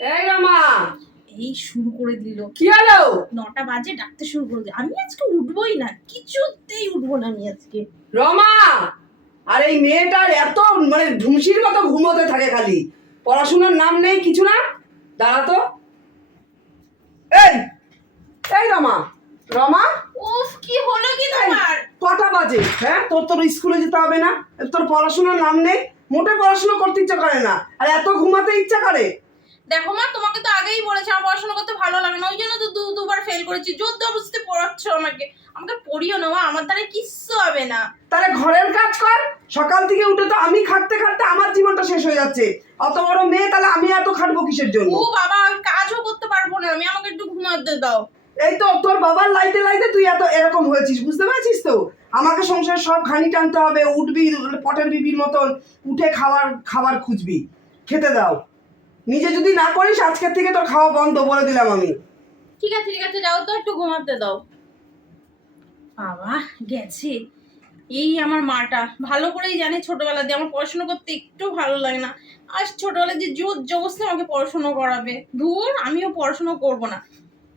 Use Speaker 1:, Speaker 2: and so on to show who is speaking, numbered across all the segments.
Speaker 1: এই রামা।
Speaker 2: এই শুরু করে দিল।
Speaker 1: কি হলো?
Speaker 2: নটা বাজে ডাকতে শুরু করে দিল। আমি আজকে উঠবোই না কিছুতেই উঠবো না আমি আজকে।
Speaker 1: রমা আর এই মেয়েটার এত মানে ধুমসির মতো ঘুমোতে থাকে খালি। পড়াশোনার নাম নেই কিছু না। দাঁড়া তো। এই এই রমা রমা।
Speaker 2: উফ কি হলো কি তোমার?
Speaker 1: কটা বাজে? হ্যাঁ তোর তোর স্কুলে যেতে হবে না। তোর পড়াশোনার নাম নেই। মোটে পড়াশোনা করতে ইচ্ছা করে না। আর এত ঘুমাতে ইচ্ছা করে।
Speaker 2: দেখো মা তোমাকে তো আগেই বলেছি আমার পড়াশোনা করতে ভালো লাগে না ওই জন্য তো দু দুবার ফেল করেছি। জোর জবরদস্তি পড়াচ্ছ আমাকে আমাকে পড়িও না মা আমার দ্বারা কিচ্ছু হবে না।
Speaker 1: তাহলে ঘরের কাজ কর সকাল থেকে উঠে তো আমি খাটতে খাটতে আমার জীবনটা শেষ হয়ে যাচ্ছে। অত বড় মেয়ে তাহলে আমি এত খাটবো কিসের জন্য?
Speaker 2: ও বাবা আমি কাজও করতে পারব না আমি আমাকে একটু ঘুমাতে দাও।
Speaker 1: এই তো তোর বাবার লাইতে লাইতে তুই এত এরকম হয়েছিস বুঝতে পারছিস তো? আমাকে সংসার সব ঘানি টানতে হবে উঠবি পটের বিবির মতন উঠে খাবার খাবার খুঁজবি খেতে দাও। নিজে যদি না করিস আজকের থেকে তোর খাওয়া বন্ধ বলে দিলাম আমি।
Speaker 2: ঠিক আছে ঠিক আছে যাও তো একটু ঘুমাতে দাও। বাবা গেছে। এই আমার মাটা। ভালো করেই জানে ছোটবেলা দিয়ে। আমার পড়াশোনা করতে একটু ভালো লাগে না। আর ছোটবেলায় যে জোর জবরদস্তি আমাকে পড়াশোনা করাবে। ধুর আমিও পড়াশোনা করব না।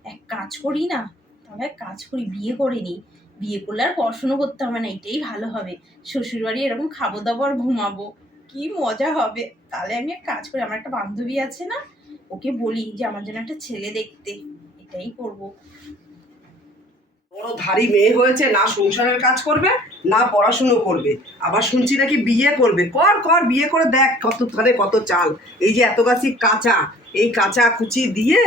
Speaker 2: এক কাজ করি না তাহলে এক কাজ করি বিয়ে করে নিই। বিয়ে করলে আর পড়াশোনা করতে হবে না এটাই ভালো হবে। শ্বশুরবাড়ি এরকম খাব দাবো আর ঘুমাবো। কি মজা হবে? তাহলে আমি এক কাজ করি, আমার একটা বান্ধবী আছে না, ওকে বলি যে আমার জন্য একটা ছেলে দেখতে, এটাই করব।
Speaker 1: বড় ধারি মেয়ে হয়েছে, না সংসারের কাজ করবে, না পড়াশুনো করবে। আবার শুনছি নাকি বিয়ে করবে। কর কর, বিয়ে করে দেখ কত ধারে কত চাল। এই যে এত গাছি কাঁচা, এই কাঁচা কুচি দিয়ে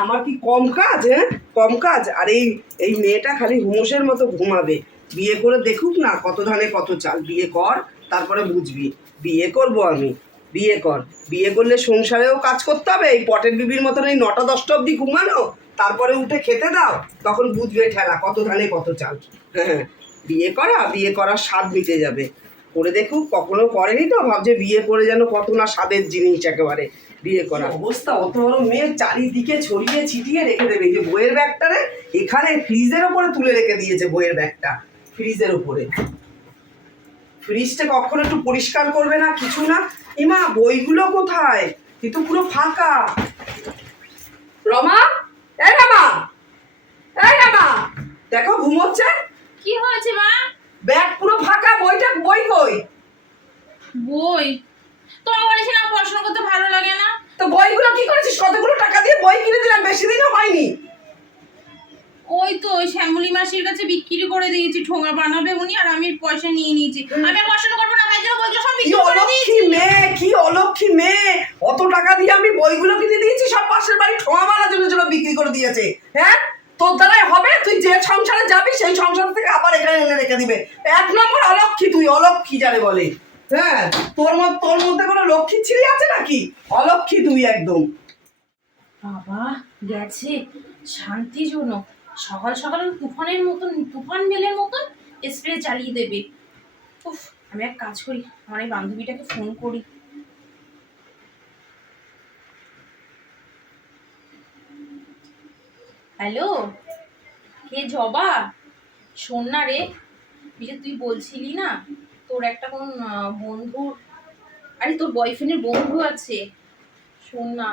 Speaker 1: আমার কি কম কাজ হ্যাঁ? কম কাজ। আর এই এই মেয়েটা খালি হুমোসের মতো ঘুমাবে। বিয়ে করে দেখুক না কত ধানে কত চাল। বিয়ে কর, তারপরে বুঝবি। বিয়ে করব আমি। বিয়ে কর। বিয়ে করলে সংসারেও কাজ করতে হবে। এই পটের বিবির মতন এই নটা দশটা অবধি ঘুমানো, তারপরে উঠে খেতে দাও। তখন বুঝবে ঠেলা কত ধানে, কত চাল। হ্যাঁ বিয়ে করা, বিয়ে করার স্বাদ মিটে যাবে। করে দেখুক কখনো করেনি তো? ভাবছে বিয়ে করে যেন কত না স্বাদের জিনিস একেবারে। বিয়ে করা। অবস্থা? অত বড় মেয়ের চারিদিকে ছড়িয়ে ছিটিয়ে রেখে দেবে। যে বইয়ের ব্যাগটারে এখানে ফ্রিজের ওপরে তুলে রেখে দিয়েছে বইয়ের ব্যাগটা। ফ্রিজের ওপরে ফ্রিজটা কখনো একটু পরিষ্কার করবে না কিছু না? ইমা বইগুলো কোথায়? তুই তো পুরো ফাঁকা। রমা? এই রমা! এই রমা! দেখো ঘুমোচ্ছে?
Speaker 2: কি হয়েছে মা?
Speaker 1: ব্যাগ পুরো ফাঁকা বইটা বই কই?
Speaker 2: বই? তোমার বলেছি না পড়াশোনা করতে ভালো লাগে না?
Speaker 1: তো বইগুলো কি করেছিস? কতগুলো টাকা দিয়ে বই কিনে দিলাম? বেশি দিনও হয়নি।
Speaker 2: ওই শ্যামলি মাসির কাছে বিক্রি করে দিয়েছি ঠোঙা বানাবে উনি আর আমি পয়সা নিয়ে নিয়েছি। আমি আর পড়াশোনা করব না তাই জন্য বইগুলো সব বিক্রি করে দিয়েছি।
Speaker 1: মেয়ে কি অলক্ষী মেয়ে। অত টাকা দিয়ে আমি বইগুলো কিনে দিয়েছি সব পাশের বাড়ি ঠোঙা মারার জন্য জন্য বিক্রি করে দিয়েছে। হ্যাঁ? তোর দ্বারাই হবে তুই যে সংসারে যাবি সেই সংসার থেকে আবার এখানে এনে রেখে দিবে। এক নম্বর অলক্ষী তুই অলক্ষী যারে বলে। হ্যাঁ? তোর মধ্যে তোর মধ্যে কোনো লক্ষ্মী ছিঁড়ে আছে নাকি? অলক্ষী তুই একদম।
Speaker 2: বাবা গেছে। শান্তিজনক সকাল সকাল তুফানের মতন, তুফান মেলের মতন স্প্রে চালিয়ে দেবে। উফ, আমি এক কাজ করি, আমার এই বান্ধবীটাকে ফোন করি। হ্যালো হে জবা? শোন না রে যে তুই বলছিলি না, তোর একটা কোন বন্ধুর, আরে তোর বয়ফ্রেন্ডের বন্ধু আছে। শোন না।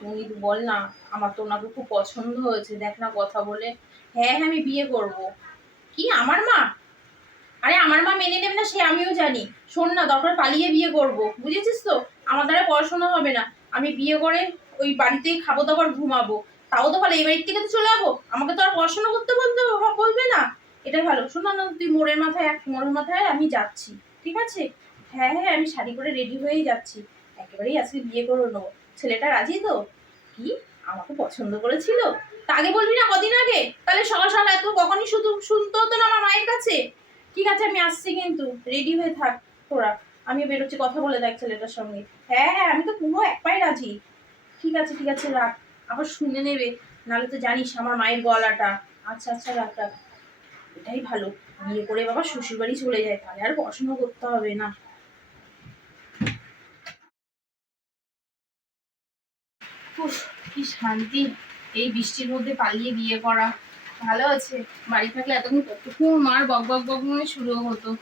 Speaker 2: তুমি বল না আমার তো ওনাকে খুব পছন্দ হয়েছে দেখ না কথা বলে। হ্যাঁ হ্যাঁ আমি বিয়ে করব। কি আমার মা? আরে আমার মা মেনে নেবে না সে আমিও জানি। শোন না দরকার পালিয়ে বিয়ে করব বুঝেছিস তো? আমার দ্বারা পড়াশোনা হবে না। আমি বিয়ে করে ওই বাড়িতেই খাব দাবার ঘুমাবো। তাও তো ভালো এই বাড়ির থেকে তো চলে যাব। আমাকে তো আর পড়াশোনা করতে বলতে বলবে না। এটা ভালো। শোন না, তুই মোড়ের মাথায় এক মোড়ের মাথায় আমি যাচ্ছি ঠিক আছে? হ্যাঁ হ্যাঁ আমি শাড়ি করে রেডি হয়েই যাচ্ছি। একেবারেই আজকে বিয়ে করে নেব। ছেলেটা রাজি তো? কি? আমাকে পছন্দ করেছিল? তা আগে বলবি না কদিন আগে? তাহলে সকাল সকাল এত কখনই শুধু শুনতো হতো না আমার মায়ের কাছে? ঠিক আছে, আমি আসছি কিন্তু। রেডি হয়ে থাক তোরা। আমি বেরোচ্ছি, কথা বলে দেখ ছেলেটার সঙ্গে। হ্যাঁ হ্যাঁ আমি তো পুরো এক পায়ে রাজি। ঠিক আছে ঠিক আছে, রাখ। আবার শুনে নেবে। নাহলে তো জানিস আমার মায়ের গলাটা। আচ্ছা আচ্ছা রাখ রাখ। এটাই ভালো। বিয়ে করে বাবা শ্বশুর বাড়ি চলে যায়। তাহলে আর পড়াশোনা করতে হবে না। উফ, কি শান্তি। এই বৃষ্টির মধ্যে পালিয়ে বিয়ে করা। ভালো আছে। বাড়ি থাকলে এতক্ষণ কতক্ষণ মার বক বক বক মনে শুরু হতো।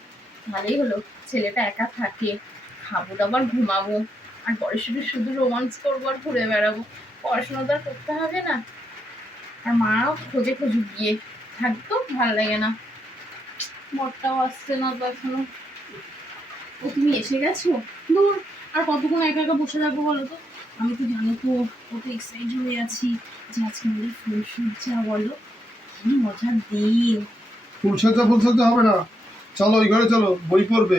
Speaker 2: ভালোই হলো, ছেলেটা একা থাকে। খাব দাবার ঘুমাবো। আর বরের শুধু শুধু রোমান্স করব আর ঘুরে বেড়াবো। পড়াশোনা তো আর করতে হবে না। আর মাও খোঁজে খোঁজে গিয়ে। থাকতো ভালো লাগে না। বরটাও আসছে না তো এখনও। ও, তুমি এসে গেছো? দূর। আর কতক্ষণ একা একা বসে থাকব বলো তো? আমি তো জানো তো কত এক্সাইট হয়ে আছি যে আজকে আমাদের ফুলসজ্জা বলো। কি মজার দিন।
Speaker 3: ফুলসজ্জা ফুলসজ্জা হবে না। চলো ওই ঘরে চলো বই পড়বে।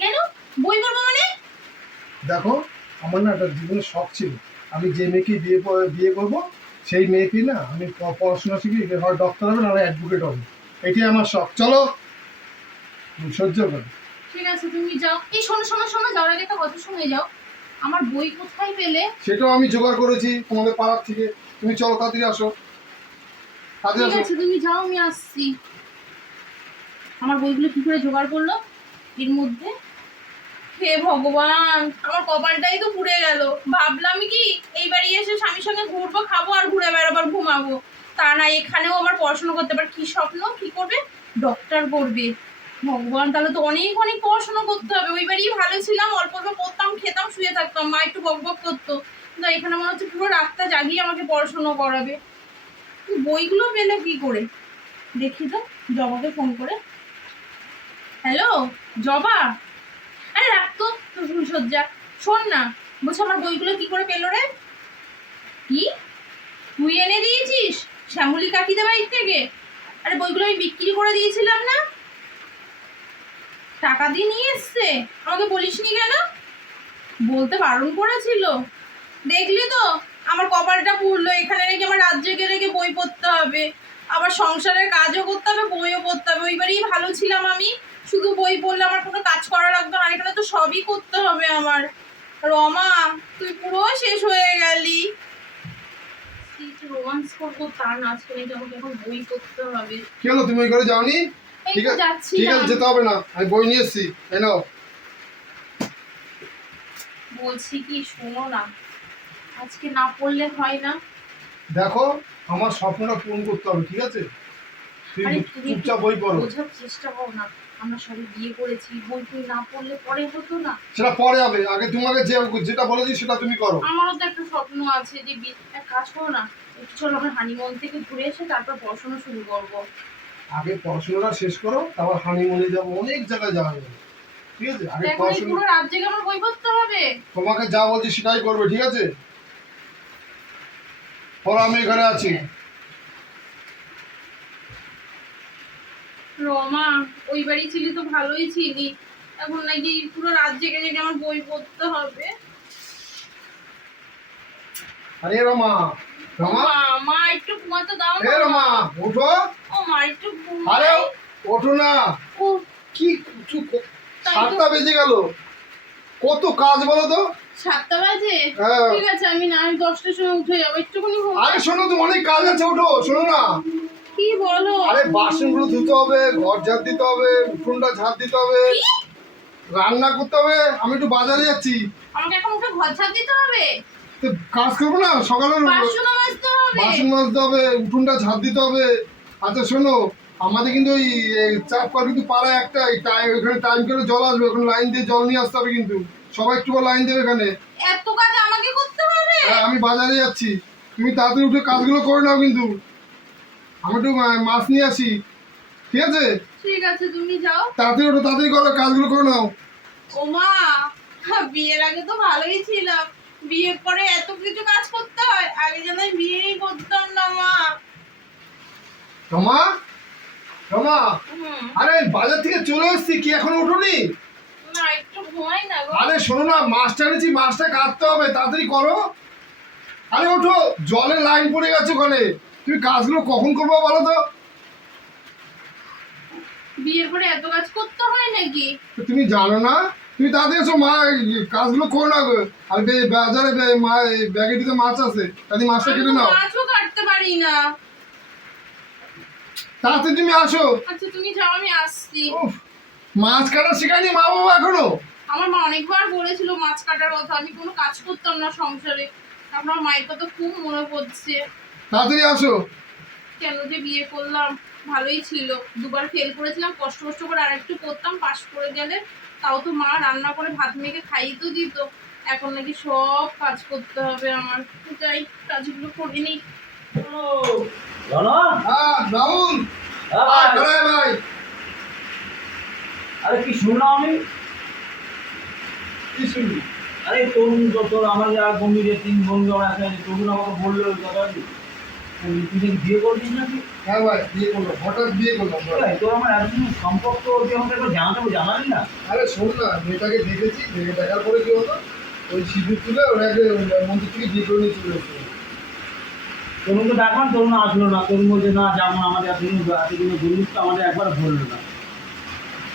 Speaker 2: কেন? বই পড়ব মানে?
Speaker 3: দেখো আমার না একটা জীবনের শখ ছিল। আমি যে মেয়েকে বিয়ে বিয়ে করব সেই মেয়েকে না আমি পড়াশোনা শিখি হয় ডক্টর হবে না অ্যাডভোকেট হবে। এটাই আমার শখ। চলো ফুলসজ্জা করে
Speaker 2: ঠিক আছে তুমি যাও। এই শোনো শোনো শোনো যাওয়ার আগে একটা কথা শুনে যাও। আমার বই কোথায় পেলে?
Speaker 3: সেটাও আমি জোগাড় করেছি তোমাদের পাড়ার থেকে। তুমি চলো তাড়াতাড়ি আসো। তাড়াতাড়ি
Speaker 2: ঠিক
Speaker 3: আসো।
Speaker 2: আছে তুমি যাও আমি আসছি। আমার বইগুলো কি করে জোগাড় করল? এর মধ্যে? হে ভগবান আমার কপালটাই তো পুড়ে গেল। ভাবলাম কি এই বাড়ি এসে স্বামীর সঙ্গে ঘুরবো খাব আর ঘুরে বেড়াবো আর ঘুমাবো। তা না এখানেও আমার পড়াশোনা করতে পারে। কি স্বপ্ন? কি করবে? ডক্টর করবে। ভগবান, তাহলে তো অনেক অনেক পড়াশোনা করতে হবে। ওই ভালো ছিলাম, অল্প অল্প পড়তাম, খেতাম, শুয়ে থাকতাম, মা একটু বক বক করতো। কিন্তু এখানে মনে হচ্ছে পুরো রাতটা জাগিয়ে আমাকে পড়াশোনা করাবে। বইগুলো পেলে কি করে? দেখি তো, জবাকে ফোন করে। হ্যালো, জবা? আরে রাখতো ফুলসজ্জা শোন না, বলছি আমার বইগুলো কি করে পেল রে? কি? তুই এনে দিয়েছিস? শ্যামলি কাকিদের বাড়ির থেকে? আরে বইগুলো আমি বিক্রি করে দিয়েছিলাম না? টাকা দিয়ে নিয়ে এসছে? আমাকে বলিসনি কেন? বলতে বারণ করেছিল। দেখলি তো আমার কপালটা পুড়লো। এখানে রেখে আমার রাত জেগে রেখে বই পড়তে হবে। আবার সংসারের কাজও করতে হবে বইও পড়তে হবে। ওইবারই ভালো ছিলাম আমি। শুধু বই পড়লে আমার কোনো কাজ করা লাগতো না। আর এখানে তো সবই করতে হবে আমার। রমা তুই পুরো শেষ হয়ে গেলি। রোমান্স করব তা না। আজকে আমাকে এখন বই করতে হবে।
Speaker 3: কি হলো? তুমি ওই ঘরে যাওনি? ঠিক আছে ঠিক আছে যেতে হবে না। আমি বই নিয়ে এসেছি এই নাও।
Speaker 2: বলছি কি শোনো না। আজকে না পড়লে হয় না।
Speaker 3: দেখো আমার স্বপ্নটা পূরণ করতে হবে ঠিক আছে? চুপচাপ বই পড়ো।
Speaker 2: বোঝার চেষ্টা করো না। আমরা সবাই বিয়ে করেছি বই তুই না পড়লে পরে হতো না।
Speaker 3: সেটা পরে হবে। আগে তোমাকে যে যেটা বলেছি সেটা তুমি করো।
Speaker 2: আমারও তো একটা স্বপ্ন আছে যে এক কাজ করো না একটু চলো আমরা হানিমুন থেকে ঘুরে এসে তারপর পড়াশোনা শুরু করব।
Speaker 3: আগে পড়াশোনাটা শেষ করো তারপর হানিমুনে যাব অনেক জায়গায় যাওয়া যাবে। ঠিক আছে? আগে পড়াশোনা
Speaker 2: পুরো রাত জেগে আমার বই পড়তে হবে?
Speaker 3: তোমাকে যা বলছি সেটাই করবে ঠিক আছে? আমি এখানে আছি।
Speaker 2: রমা ওই বাড়ি ছিলি তো ভালোই ছিলি। এখন নাকি পুরো রাত জেগে জেগে আমার বই পড়তে হবে।
Speaker 3: আরে রমা রমা।
Speaker 2: মা একটু ঘুমাতে দাও না।
Speaker 3: রমা ওঠো
Speaker 2: ও মা একটু
Speaker 3: আরে ওঠো না। কি কিছু ক-
Speaker 2: তাই তো।
Speaker 3: সাতটা বেজে গেল। কত কাজ বলো তো?
Speaker 2: সাতটা বাজে?
Speaker 3: হ্যাঁ।
Speaker 2: ঠিক আছে আমি না আমি দশটার সময় উঠে যাব। একটুখানি
Speaker 3: আরে শোনো তো অনেক কাজ আছে ওঠো শোনো না।
Speaker 2: কি বলো?
Speaker 3: আরে বাসনগুলো ধুতে হবে ঘর ঝাড় দিতে হবে উঠোনটা ঝাড় দিতে হবে রান্না করতে হবে আমি একটু বাজারে যাচ্ছি।
Speaker 2: আমাকে এখন উঠে ঘর ঝাড় দিতে হবে?
Speaker 3: কাজ করব না? সকালে
Speaker 2: বাসনও মাজতে হবে।
Speaker 3: বাসন মাজতে হবে উঠোনটা ঝাড় দিতে হবে। আচ্ছা শোনো আমাদের কিন্তু ওই চাপ কিন্তু পাড়ায় একটা টাইম ওখানে টাইম করে জল আসবে ওখানে লাইন দিয়ে জল নিয়ে আসতে হবে কিন্তু। সবাই একটু লাইন দেবে এখানে
Speaker 2: এত কাজ আমাকে করতে হবে?
Speaker 3: হ্যাঁ, আমি বাজারে যাচ্ছি। তুমি তাড়াতাড়ি উঠে কাজগুলো করে নাও কিন্তু। আমি একটু মাছ নিয়ে আসি। ঠিক আছে?
Speaker 2: ঠিক আছে তুমি যাও।
Speaker 3: তাড়াতাড়ি ওঠো তাড়াতাড়ি করো কাজগুলো করে নাও।
Speaker 2: ও মা বিয়ের আগে তো ভালোই ছিলাম। বিয়ের পরে এত কিছু কাজ করতে হয় আগে যেন বিয়েই করতাম না মা।
Speaker 3: রমা রমা। আরে বাজার থেকে চলে এসেছি কি এখনও উঠোনি? আরে শোনো না মাছটা এনেছি মাছটা কাটতে হবে তাড়াতাড়ি করো। আরে ওঠো জলের লাইন পড়ে গেছে ওখানে। তুমি কাজগুলো কখন করব বলো তো?
Speaker 2: বিয়ের পরে এত কাজ করতে হয় নাকি?
Speaker 3: তুমি জানো না? তুমি তাড়াতাড়ি এসো মা কাজগুলো করো না আর বাজারে বে- মা এই ব্যাগের মাছ আছে। তাহলে মাছটা কেটে নাও।
Speaker 2: মাছও কাটতে পারি না।
Speaker 3: তাড়াতাড়ি তুমি আসো।
Speaker 2: আচ্ছা তুমি যাও আমি আসছি।
Speaker 3: মাছ কাটা শেখায়নি মা বাবা এখনও?
Speaker 2: আমার মা অনেকবার বলেছিল মাছ কাটার কথা আমি কোনো কাজ করতাম না সংসারে। আপনার মায়ের কথা খুব মনে পড়ছে।
Speaker 3: তাড়াতাড়ি আসো।
Speaker 2: কেন যে বিয়ে করলাম ভালোই ছিল। দুবার ফেল করেছিলাম কষ্ট কষ্ট করে আর একটু করতাম পাশ করে গেলে তাও তো মা রান্না করে ভাত মেখে খাইয়ে তো দিত। এখন নাকি সব কাজ করতে হবে আমার। যাই কাজগুলো করে নিই।
Speaker 3: হ্যাঁ
Speaker 4: হ্যাঁ আরে কি শুনলাম আমি?
Speaker 3: কি
Speaker 4: আরে তোর আমার যারা বন্ধু যে তিন বন্ধু আমার আছে তরুণ আমাকে বলল ওই কথা তুই বিয়ে করছিস নাকি?
Speaker 3: হ্যাঁ ভাই বিয়ে করলাম হঠাৎ বিয়ে করলাম ভাই।
Speaker 4: তোর আমার এতদিন সম্পর্ক তুই আমাকে একবার জানাতে জানালি না?
Speaker 3: আরে শোন না মেয়েটাকে দেখেছি দেখে দেখার পরে কি হলো? ওই সিঁদুর তুলে ওনাকে মন্দির থেকে বিয়ে করে নিয়ে চলে
Speaker 4: তরুণকে ডাকলাম তরুণ আসলো না তরুণ বলছে না যেমন আমাদের এতদিন এতদিন বন্ধুত্ব আমাদের একবার বলল না।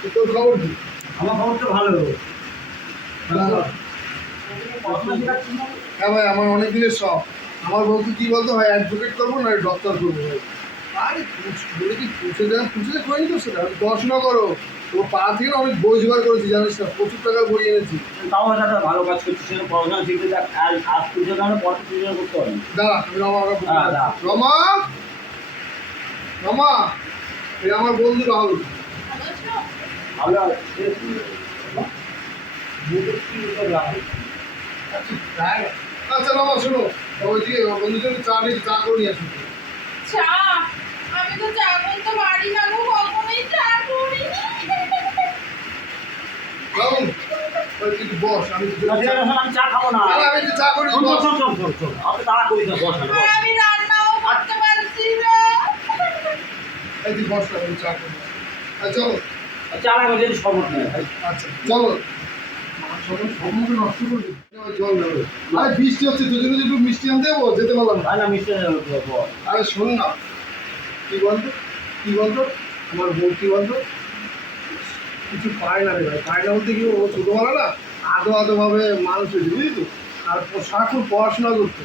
Speaker 3: তো তোর খবর কি?
Speaker 4: আমার খবর তো ভালো। পড়াশোনা শেখাচ্ছিস
Speaker 3: হ্যাঁ ভাই আমার অনেক দিনের শখ। আমার বলতে কি বলতো ভাই অ্যাডভোকেট করব না ডক্টর করব ভাই? আরে বলে কি পুষে দেন? পুষে করিনি তো সেটা? পড়াশোনা করো তো পাড়া থেকে অনেক বই জোগাড় করেছি জানিস না প্রচুর টাকার বই এনেছি।
Speaker 4: তাও একটা ভালো কাজ করছিস পড়াশোনা শিখতে আর আজ পুজোর কারণে পুজো করতে হবে
Speaker 3: আমি রমা আমাকে
Speaker 4: হ্যাঁ,
Speaker 3: রমা! রমা! এই আমার বন্ধু রাহুল।
Speaker 2: ভালো আছো?
Speaker 4: করলাম
Speaker 3: আচ্ছা রমা শোনো। ওই যে বন্ধুর জন্য চা নিয়ে চা করে নিয়ে
Speaker 2: চা? আমি তো চা করতে পারি না গো কখনোই চা করিনি।
Speaker 3: চলো
Speaker 4: চা লাগবে যদি শরবত নেই, ভাই।
Speaker 3: আচ্ছা চলো। সকাল সম্মুখে নষ্ট করবি জল দেবে আরে বৃষ্টি হচ্ছে দুজনে একটু মিষ্টি আনতে যাব যেতে পারলাম না।
Speaker 4: ভাই না, মিষ্টি।
Speaker 3: আরে শোন না। কি বলতো? কি বলতো? আমার বউ কি বলতো? কিছু পায় না রে ভাই পায় না বলতে কি ও ছোটোবেলা না আদো আদো ভাবে মানুষ হয়েছে বুঝলি তো আর সারাক্ষণ পড়াশোনা করতো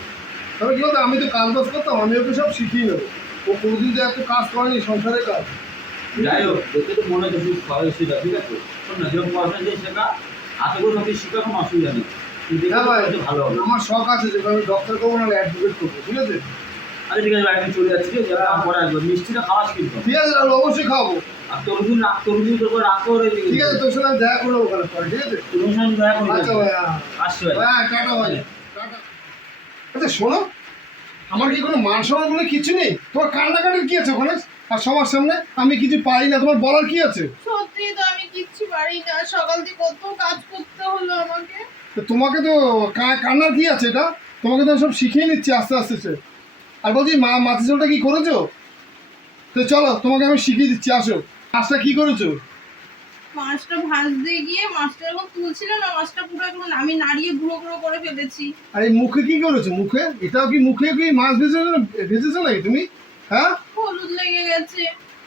Speaker 3: তবে কী বলতো আমি তো কাজ বাজ করতাম আমি ওকে সব শিখিয়ে নেব ও কোনোদিন তো এত কাজ করেনি সংসারের কাজ
Speaker 4: যাই হোক, দেখে তো মনে হচ্ছে ভালো সেটা, ঠিক আছে? শোন না, যেরকম পড়াশোনা যে শেখা, আশা করি সবই শেখা কোনো অসুবিধা নেই। তুই দেখে
Speaker 3: ভাই
Speaker 4: ভালো হবে।
Speaker 3: আমার শখ আছে যে আমি ডক্টর করব না অ্যাডভোকেট করব ঠিক আছে
Speaker 4: আরে ঠিক আছে, চলে যাচ্ছি? এবার পরে আসব। মিষ্টিটা খাওয়াস কিন্তু।
Speaker 3: ঠিক আছে অবশ্যই খাব
Speaker 4: আর তরমুজ রাখ- তরমুজ তোর হবে, ঠিক
Speaker 3: আছে? তোর আমি দেখা করব ওখানে পরে ঠিক আছে?
Speaker 4: সঙ্গে করে
Speaker 3: আচ্ছা ভাই
Speaker 4: আসছি ভাই।
Speaker 3: হ্যাঁ টাটা ভাই টাটা। আচ্ছা শোনো আমার কি কোনো মান সম্মান বলে কিছু নেই? তোমার কান্নাকাটির কি আছে ওখানে আর সবার সামনে আমি কিছু পাই না তোমার বলার কি আছে?
Speaker 2: সত্যি তো আমি কিচ্ছু পারি না। সকাল থেকে কত কাজ করতে হলো আমাকে।
Speaker 3: তো তোমাকে তো কান্নার কি আছে এটা? তোমাকে তো সব শিখিয়ে নিচ্ছি আস্তে আস্তে সে। আর বলছি মা মাছি জলটা কি করেছ? তো চলো তোমাকে আমি শিখিয়ে দিচ্ছি আসো। কাজটা কি করেছ?
Speaker 2: মাছটা ভাজতে গিয়ে মাছটা যখন তুলছিলাম না মাছটা পুরো একদম আমি নাড়িয়ে গুঁড়ো গুঁড়ো করে ফেলেছি।
Speaker 3: আর মুখে কি করেছ? মুখে? এটাও কি মুখে কি মাছ ভেজেছো ভেজেছো নাকি তুমি? হ্যাঁ?
Speaker 2: হলুদ লেগে গেছে।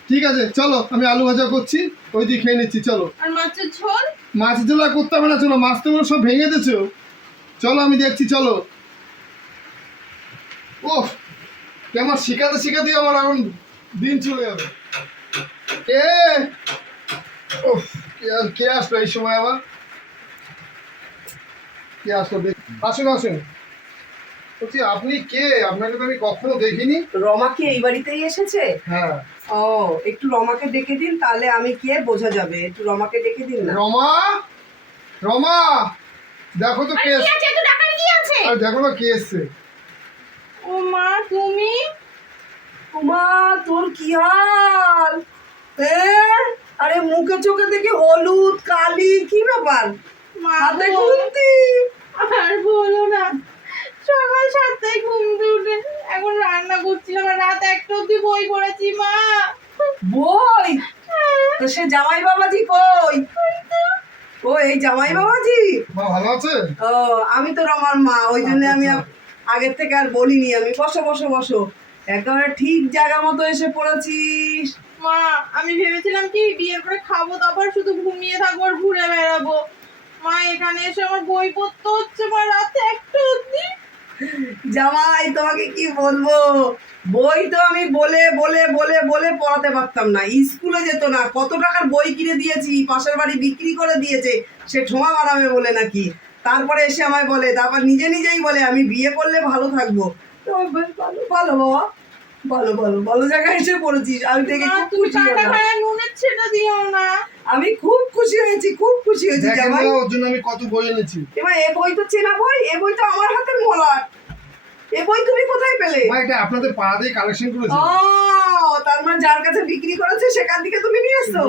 Speaker 3: ঠিক আছে চলো আমি আলু ভাজা করছি ওই দিয়ে খেয়ে নিচ্ছি চলো।
Speaker 2: আর মাছের ঝোল?
Speaker 3: মাছ ঝোলা করতে হবে না চলো মাছ তো সব ভেঙে দিয়েছ। চলো আমি দেখছি চলো। ও কেমন শেখাতে শেখাতে আমার এখন দিন চলে যাবে। কে ও কে আসলো এই সময় আবার? কে আসলো আসুন আসুন। বলছি আপনি কে? আপনাকে তো আমি কখনো দেখিনি।
Speaker 1: রমা কি এই বাড়িতেই এসেছে?
Speaker 3: হ্যাঁ।
Speaker 1: ও একটু রমাকে ডেকে দিন তাহলে আমি কে বোঝা যাবে। একটু রমাকে ডেকে দিন না।
Speaker 3: রমা? রমা? দেখো তো কে এসছে।
Speaker 2: আছে একটু ডাকার কি আছে
Speaker 3: আর দেখো না কে এসছে।
Speaker 2: ও মা তুমি?
Speaker 1: মা তোর কি হাল? আরে মুখে চোখে দেখি হলুদ কালি কি ব্যাপার?
Speaker 2: মা
Speaker 1: হাতে। খুন্তি।
Speaker 2: আর বলো না সকাল সাতটায় ঘুম উঠে এখন রান্না করছিলাম আর রাত একটা অব্দি বই পড়েছি মা।
Speaker 1: বই? তো সে জামাই বাবাজি কই? ও এই জামাই বাবাজি?
Speaker 3: মা ভালো আছে?
Speaker 1: ও আমি তো রমার মা ওই জন্য আমি আ- আগের থেকে আর বলিনি আমি। বসো বসো বসো। একেবারে ঠিক জায়গা মতো এসে পড়েছিস।
Speaker 2: মা, আমি ভেবেছিলাম কি বিয়ের পরে খাব, তারপর শুধু ঘুমিয়ে থাকব আর ঘুরে বেড়াবো। মা, এখানে এসে আমার বই পড়তে হচ্ছে, মা, রাতে একটা অব্দি
Speaker 1: জামাই, তোমাকে কি বলব? বই তো আমি বলে বলে বলে বলে পড়াতে পারতাম না। স্কুলে যেত না। কত টাকার বই কিনে দিয়েছি, পাশের বাড়ি বিক্রি করে দিয়েছে, সে ঠোঙা বানাবে বলে নাকি? তারপরে এসে আমায় বলে, তারপর নিজে নিজেই বলে, আমি বিয়ে করলে ভালো থাকব। ভালো ভালো, বাবা। বলো বলো বলো জায়গায় এসে পড়েছিস আমি দেখে খুব খুশি
Speaker 2: কাঁটা নুনের ছেটা দিও না।
Speaker 1: আমি খুব খুশি হয়েছি খুব খুশি হয়েছি জামাই।
Speaker 3: ওর জন্য আমি কত বই এনেছি।
Speaker 1: এবার এ বই তো চেনা বই এ বই তো আমার হাতের মলাট। এ বই তুমি কোথায় পেলে?
Speaker 3: মা এটা আপনাদের পাড়াতেই কালেকশন করেছি।
Speaker 1: ও তার মানে যার কাছে বিক্রি করেছে সেখান থেকে তুমি নিয়ে এসছো।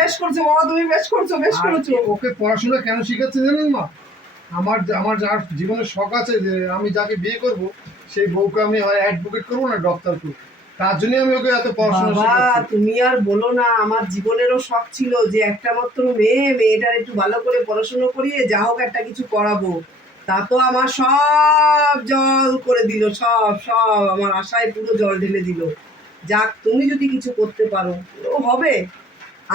Speaker 1: বেশ করছ বাবা তুমি বেশ করছ বেশ করেছ।
Speaker 3: ওকে পড়াশোনা কেন শিখাচ্ছে জানেন মা? আমার আমার যার জীবনের শখ আছে যে আমি যাকে বিয়ে করব সেই বউকে আমি হয় অ্যাডভোকেট করব না ডক্টর করব? তার জন্য আমি ওকে এত পড়াশোনা
Speaker 1: বাবা তুমি আর বলো না আমার জীবনেরও শখ ছিল যে একটা মাত্র মেয়ে মেয়েটার একটু ভালো করে পড়াশোনা করিয়ে যা হোক একটা কিছু করাবো। তা তো আমার সব জল করে দিল সব সব আমার আশায় পুরো জল ঢেলে দিল। যাক তুমি যদি কিছু করতে পারো ও হবে।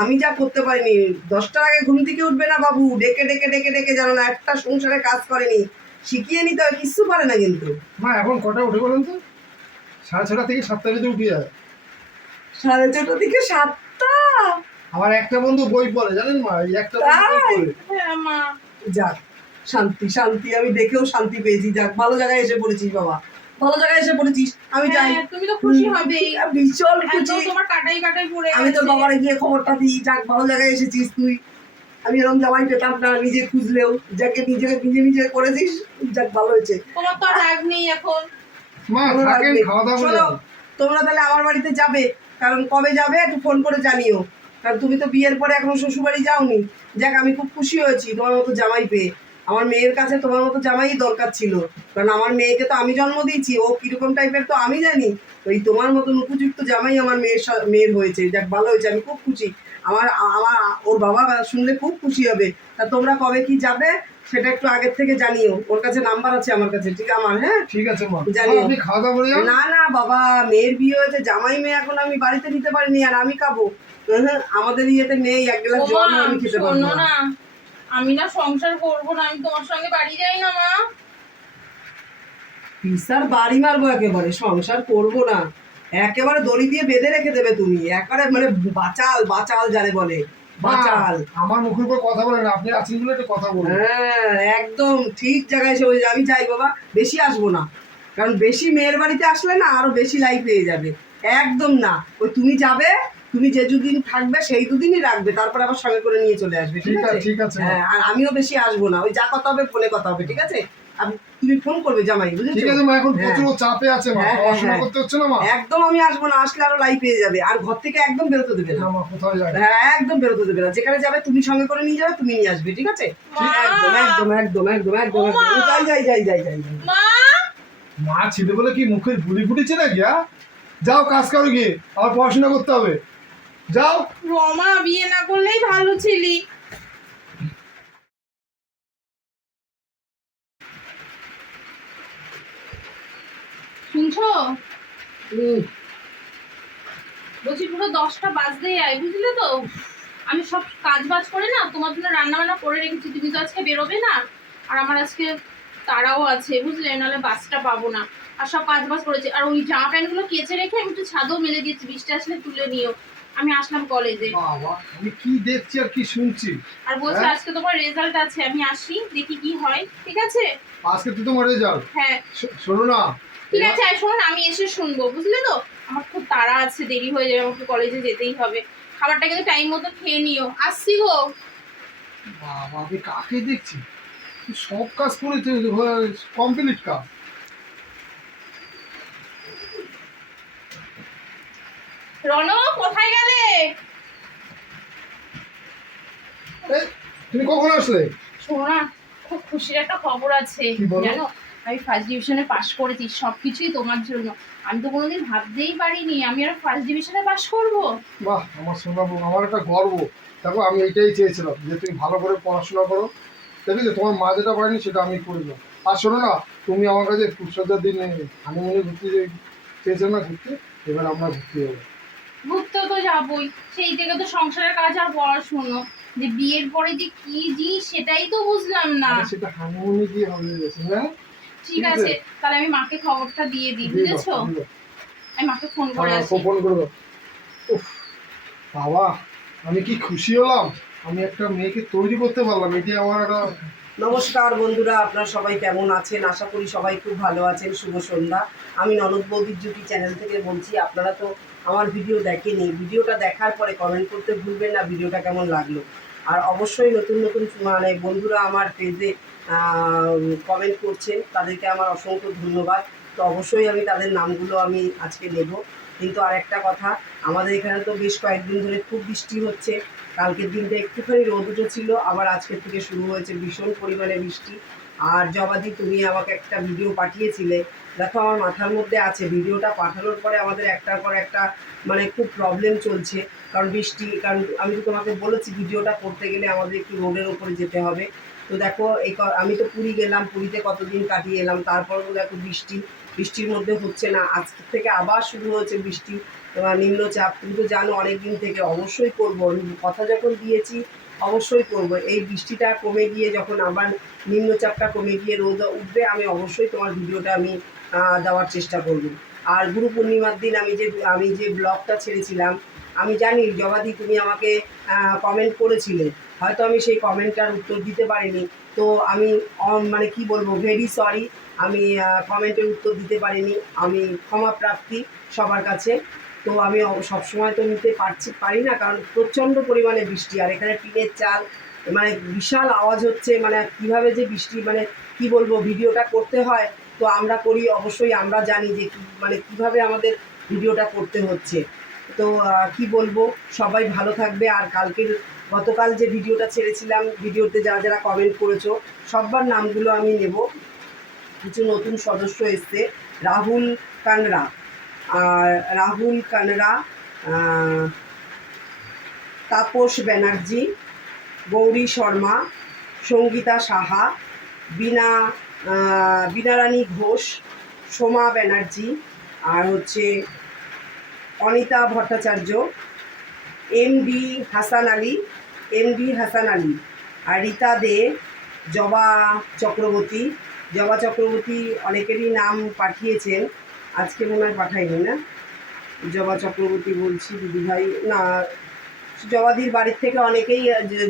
Speaker 1: আমি যা করতে পারিনি দশটার আগে ঘুম থেকে উঠবে না বাবু ডেকে ডেকে ডেকে ডেকে জানো না একটা সংসারে কাজ করেনি। শিখিয়ে নিতে হয় কিচ্ছু পারে না কিন্তু।
Speaker 3: মা এখন কটা উঠে বলুন তো? সাড়ে ছটা থেকে সাতটা বেজে উঠে যায়।
Speaker 1: সাড়ে ছটা থেকে সাতটা?
Speaker 3: আমার একটা বন্ধু বই পড়ে জানেন মা? এই একটা বন্ধু বই পড়ে।
Speaker 2: হ্যাঁ মা।
Speaker 1: যাক শান্তি শান্তি। আমি দেখেও শান্তি পেয়েছি। যাক ভালো জায়গায় এসে পড়েছিস বাবা। ভালো জায়গায় এসে পড়েছিস। আমি যাই।
Speaker 2: হ্যাঁ, তুমি তো খুশি
Speaker 1: ভীষণ
Speaker 2: এত
Speaker 1: খুশি।
Speaker 2: তোমার কাটাই কাটাই পড়ে
Speaker 1: আমি তোর
Speaker 2: গেছে।
Speaker 1: বাবারে গিয়ে খবরটা দিই। যাক ভালো জায়গায় এসেছিস তুই। আমি এরকম জামাই পেতাম না নিজে খুঁজলেও। যাকে নিজে নিজে নিজে করেছিস যাক ভালো হয়েছে।
Speaker 2: তো রাগ নেই এখন।
Speaker 1: তোমরা তাহলে আমার বাড়িতে যাবে। কারণ কবে যাবে একটু ফোন করে জানিও। কারণ তুমি তো বিয়ের পরে এখনও শ্বশুর বাড়ি যাওনি। যাক আমি খুব খুশি হয়েছি তোমার মতো জামাই পেয়ে। আমার মেয়ের কাছে তোমার মতো জামাই দরকার ছিল। কারণ আমার মেয়েকে তো আমি জন্ম দিয়েছি ও কীরকম টাইপের তো আমি জানি। ওই তোমার মতন উপযুক্ত জামাই আমার মেয়ের মেয়ের হয়েছে। যাক ভালো হয়েছে আমি খুব খুশি। আমার আমার ওর বাবা শুনলে খুব খুশি হবে। তা তোমরা কবে কি যাবে সেটা একটু আগের থেকে জানিও। ওর কাছে নাম্বার আছে আমার কাছে ঠিক আমার হ্যাঁ?
Speaker 3: ঠিক আছে মা।
Speaker 1: জানি।
Speaker 3: মা, আপনি খাওয়া দাওয়া করে যান।
Speaker 1: না না বাবা মেয়ের বিয়ে হয়েছে জামাই মেয়ে এখন আমি বাড়িতে নিতে পারিনি আর আমি খাব। উহুম, আমাদের ইয়েতে নেই এক গ্লাস জল আমি খেতে পারব না।
Speaker 2: না। আমি না সংসার করব না আমি তোমার সঙ্গে বাড়ি যাই না মা।
Speaker 1: পিসার বাড়ি মারবো একেবারে সংসার করব না। একেবারে দড়ি দিয়ে বেঁধে রেখে দেবে তুমি একেবারে মানে বাচাল বাচাল যারে বলে বাচাল।
Speaker 3: আমার মুখের উপর কথা বলেন না, আপনি আছেন বলে একটু কথা বলুন।
Speaker 1: হ্যাঁ একদম ঠিক জায়গায় এসে বসেছে। আমি যাই বাবা বেশি আসব না। কারণ বেশি মেয়ের বাড়িতে আসলে না আরও বেশি লাইফ পেয়ে যাবে। একদম না। ওই তুমি যাবে তুমি যে দুদিন থাকবে সেই দুদিনই রাখবে তারপর আবার সঙ্গে করে নিয়ে চলে আসবে ঠিক
Speaker 3: আছে ঠিক আছে
Speaker 1: হ্যাঁ আর আমিও বেশি আসব না ওই যা কথা হবে ফোনে কথা হবে ঠিক আছে? আমি- তুমি ফোন করবে জামাই
Speaker 3: ঠিক আছে মা এখন
Speaker 1: হ্যাঁ।
Speaker 3: প্রচুর চাপে আছে মা
Speaker 1: হ্যাঁ, হ্যাঁ,
Speaker 3: পড়াশোনা
Speaker 1: হ্যাঁ।
Speaker 3: করতে হচ্ছে না মা?
Speaker 1: একদম আমি আসব না আসলে আরও লাইফ পেয়ে যাবে আর ঘর থেকে একদম বেরোতে দেবে না।
Speaker 3: মা কোথাও না।
Speaker 1: হ্যাঁ একদম বেরোতে দেবে না যেখানে যাবে তুমি সঙ্গে করে নিয়ে যাবে তুমি নিয়ে আসবে ঠিক আছে?
Speaker 2: মা!
Speaker 1: একদম একদম একদম একদম একদম যাই যাই যাই যাই যাই
Speaker 2: মা!
Speaker 3: মা ছেলে বলে কি মুখের বুলি ফুটেছে নাকি যাও কাজ করো গিয়ে আবার পড়াশোনা করতে হবে। যাও।
Speaker 2: রমা বিয়ে না করলেই ভালো ছিলি। শুনছো? বলছি পুরো দশটা বাজতেই আয় বুঝলে তো? আমি সব কাজ বাজ করে না তোমার জন্য রান্না বান্না করে রেখেছি তুমি তো আজকে বেরোবে না। আর আমার আজকে তারাও আছে বুঝলে? নাহলে বাসটা পাবো না। আর সব কাজ বাজ করেছি। আর ওই জামা প্যান্টগুলো কেচে রেখে আমি একটু ছাদও মেলে দিয়েছি বৃষ্টি আসলে তুলে নিও। আমি আসলাম কলেজে
Speaker 3: বাবা আমি কি দেখছি আর কি শুনছি?
Speaker 2: আর বলছে
Speaker 3: হ্যাঁ?
Speaker 2: আজকে তোমার রেজাল্ট আছে আমি আসি দেখি কি হয় ঠিক আছে?
Speaker 3: আজকে তো তোমার রেজাল্ট
Speaker 2: হ্যাঁ।
Speaker 3: শোনো না।
Speaker 2: ঠিক আছে শোন আমি এসে শুনব বুঝলে তো? আমার খুব তাড়া আছে দেরি হয়ে যাবে আমাকে কলেজে যেতেই হবে। খাবারটা কিন্তু টাইম মতো খেয়ে নিও। আসছি গো।
Speaker 3: বাবা আমি কাকে দেখছি? সব কাজ করেছে কমপ্লিট কাজ।
Speaker 2: রণ কোথায় গেলে?
Speaker 3: তুমি কখন আসলে?
Speaker 2: শোনো খুব খুশির একটা খবর আছে। জানো আমি ফার্স্ট ডিভিশনে পাশ করেছি সব কিছুই তোমার জন্য। আমি তো কোনোদিন ভাবতেই পারিনি আমি আর ফার্স্ট ডিভিশনে পাশ করব?
Speaker 3: বাহ আমার শোনাবো আমার একটা গর্ব। দেখো আমি এইটাই চেয়েছিলাম যে তুমি ভালো করে পড়াশোনা করো। দেখেছ তোমার মা যেটা পারেনি সেটা আমি করলাম আর শোনো না তুমি আমার কাছে ফুরসজ্জার দিন হানিমুনে ঘুরতে চেয়েছো না ঘুরতে? এবার আমরা ঘুরতে যাব।
Speaker 2: ঘুরতেও তো যাবই। সেই থেকে তো সংসারের কাজ আর পড়াশুনো। যে বিয়ের পরে যে কি জিনিস সেটাই তো বুঝলাম না।
Speaker 3: সেটা হানিমুনে গিয়ে হবে হ্যাঁ?
Speaker 2: ঠিক আছে। তাহলে আমি মাকে খবরটা দিয়ে দিই বুঝেছ? আমি মাকে ফোন করে
Speaker 3: হ্যাঁ,
Speaker 2: আসি।
Speaker 3: ফোন করে। দাও বাবা আমি কি খুশি হলাম? আমি একটা মেয়েকে তৈরি করতে পারলাম এটি আমার একটা
Speaker 1: নমস্কার বন্ধুরা আপনারা সবাই কেমন আছেন? আশা করি সবাই খুব ভালো আছেন। শুভ সন্ধ্যা। আমি ননদ বৌদির জুটি চ্যানেল থেকে বলছি আপনারা তো আমার ভিডিও দেখেনি। ভিডিওটা দেখার পরে কমেন্ট করতে ভুলবেন না, ভিডিওটা কেমন লাগল? আর অবশ্যই নতুন নতুন মানে বন্ধুরা আমার পেজে কমেন্ট করছেন, তাদেরকে আমার অসংখ্য ধন্যবাদ। তো অবশ্যই আমি তাদের নামগুলো আমি আজকে নেব। কিন্তু আর একটা কথা, আমাদের এখানে তো বেশ কয়েকদিন ধরে খুব বৃষ্টি হচ্ছে। কালকের দিনটা একটুখানি রোদ উঠেছিল, আবার আজকের থেকে শুরু হয়েছে ভীষণ পরিমাণে বৃষ্টি। আর জবাদি, তুমি আমাকে একটা ভিডিও পাঠিয়েছিলে। দেখো, আমার মাথার মধ্যে আছে। ভিডিওটা পাঠানোর পরে আমাদের একটার পর একটা মানে খুব প্রবলেম চলছে। কারণ বৃষ্টি, কারণ আমি তো তোমাকে বলেছি ভিডিওটা করতে গেলে আমাদের একটু রোডের উপরে যেতে হবে। তো দেখো, এই আমি তো পুরী গেলাম, পুরীতে কতদিন কাটিয়ে এলাম, তারপরেও দেখো বৃষ্টি। বৃষ্টির মধ্যে হচ্ছে না। আজকে থেকে আবার শুরু হয়েছে বৃষ্টি নিম্নচাপ। তুমি তো জানো অনেক দিন থেকে অবশ্যই করব। কথা যখন দিয়েছি অবশ্যই করব। এই বৃষ্টিটা কমে গিয়ে যখন আবার নিম্নচাপটা কমে গিয়ে রোদ উঠবে, আমি অবশ্যই তোমার ভিডিওটা আমি দেওয়ার চেষ্টা করব। আর গুরু পূর্ণিমার দিন আমি যে আমি যে ব্লগটা ছেড়েছিলাম, আমি জানি, জবাদি তুমি আমাকে কমেন্ট করেছিলে। হয়তো আমি সেই কমেন্টটার উত্তর দিতে পারিনি। তো আমি মানে কি বলব ভেরি সরি আমি কমেন্টের উত্তর দিতে পারিনি। আমি ক্ষমা প্রাপ্তি সবার কাছে। তো আমি সবসময় তো নিতে পারছি, পারি না, কারণ প্রচণ্ড পরিমাণে বৃষ্টি। আর এখানে টিনের চাল মানে বিশাল আওয়াজ হচ্ছে মানে কীভাবে যে বৃষ্টি মানে কি বলব, ভিডিওটা করতে হয়, তো আমরা করি, অবশ্যই আমরা জানি যে মানে কীভাবে আমাদের ভিডিওটা করতে হচ্ছে। তো কি বলব, সবাই ভালো থাকবে, আর কালকের, গতকাল যে ভিডিওটা ছেড়েছিলাম, ভিডিওতে যারা যারা কমেন্ট করেছ সবার নামগুলো আমি নেব। কিছু নতুন সদস্য এসছে, রাহুল কানরা আর রাহুল আহ, তাপস ব্যানার্জি গৌরী শর্মা সঙ্গীতা সাহা বীণা আহ, বীণারানী ঘোষ সোমা ব্যানার্জি আর হচ্ছে Anita Bhattacharya M B Hasan Ali M B Hasan Ali আর রীতা দে জবা চক্রবর্তী। জবা চক্রবর্তী অনেকেরই নাম পাঠিয়েছেন। আজকে মনে হয় পাঠাইনি না? জবা চক্রবর্তী বলছি দিদিভাই। না জবাদির বাড়ির থেকে অনেকেই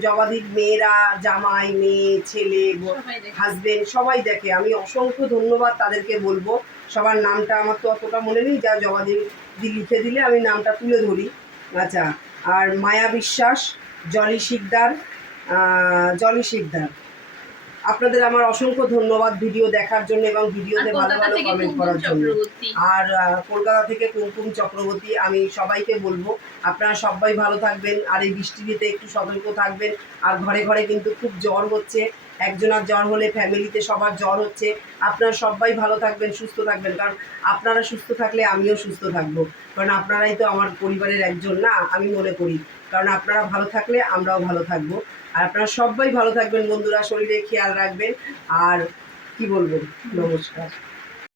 Speaker 1: জবাদির মেয়েরা জামাই মেয়ে ছেলে। হাজবেন্ড সবাই দেখে। আমি অসংখ্য ধন্যবাদ তাদেরকে বলব। সবার নামটা আমার তো অতটা মনে নেই। যা জবাদি দি লিখে দিলে আমি নামটা তুলে ধরি। আচ্ছা আর মায়া বিশ্বাস জলি শিকদার জলি শিকদার। আপনাদের আমার অসংখ্য ধন্যবাদ ভিডিও দেখার জন্য এবং ভিডিওতে ভালো ভালো কমেন্ট করার জন্য। আর কলকাতা থেকে কুমকুম চক্রবর্তী আমি সবাইকে বলব আপনারা সবাই ভালো থাকবেন আর এই বৃষ্টিতে একটু সতর্ক থাকবেন আর ঘরে ঘরে কিন্তু খুব জ্বর হচ্ছে একজনের জ্বর হলে ফ্যামিলিতে সবার জ্বর হচ্ছে আপনারা সবাই ভালো থাকবেন সুস্থ থাকবেন কারণ আপনারা সুস্থ থাকলে আমিও সুস্থ থাকব কারণ আপনারাই তো আমার পরিবারের একজন না? আমি মনে করি কারণ আপনারা ভালো থাকলে আমরাও ভালো থাকব। আর আপনারা সবাই ভালো থাকবেন বন্ধুরা। শরীরে খেয়াল রাখবেন। আর কি বলবেন নমস্কার।